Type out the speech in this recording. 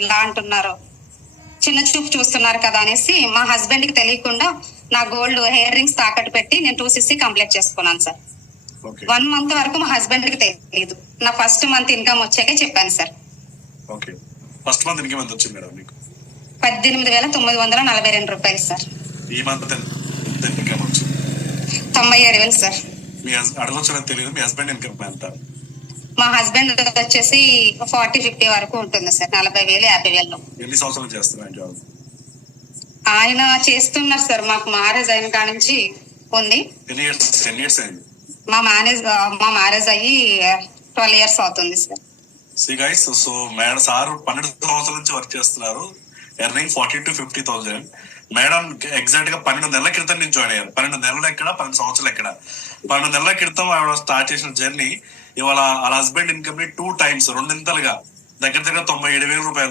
ఇలా అంటున్నారు, చిన్న చూపు చూస్తున్నారు కదా అనేసి మా హస్బెండ్ కి తెలియకుండా నా గోల్డ్ హెయిర్ రింగ్స్ తాకట్టు పెట్టి నేను 260 కంప్లీట్ చేసుకున్నాను సార్. 1 మంత్ వరకు మా హస్బెండ్ కి తెలియదు. నా ఫస్ట్ మంత్ ఇన్కమ్ వచ్చాకే చెప్పాను సార్. ఫస్ట్ మంత్ ఇన్కమ్ ఎంత వచ్చింది మేడం మీకు? 18,942 రూపాయలు సార్. ఈ మంత్ ఇన్కమ్ వచ్చింది 97,000 సార్. మీ అడగొచ్చిన తెలియదు, మీ హస్బెండ్ ఇన్కమ్ ఎంత? మా హస్బెండ్ వచ్చేసి 40-50 వరకు ఉంటుంది సార్. 40,000 50,000. ఎన్ని సంవత్సరాలు చేస్తున్నారు జాబ్? ఆయన చేస్తున్నారు సార్. మాకు మ్యారేజ్ అయిన కాడ నుంచి ఉంది. 10 years అయింది. మా మ్యారేజ్ అయ్యి 12 years అవుతుంది sir. See guys, so madam sir 12 సంవత్సరాల నుంచి వర్క్ చేస్తున్నారు, ఎర్నింగ్ 40,000 to 50,000. మేడం ఎగ్జాక్ట్ గా 12 నెలల క్రితం నుంచి జాయిన్ అయ్యారు. 12 నెలలు ఎక్కడ, 12 సంవత్సరాలు ఎక్కడ? 12 నెలల క్రితం ఆవిడ స్టార్ట్ చేసిన జర్నీ ఇవాళ వాళ్ళ హస్బెండ్ ఇన్కమ్ ని 2 times, 2 ఇంతలుగా దగ్గర 97,000 రూపాయలు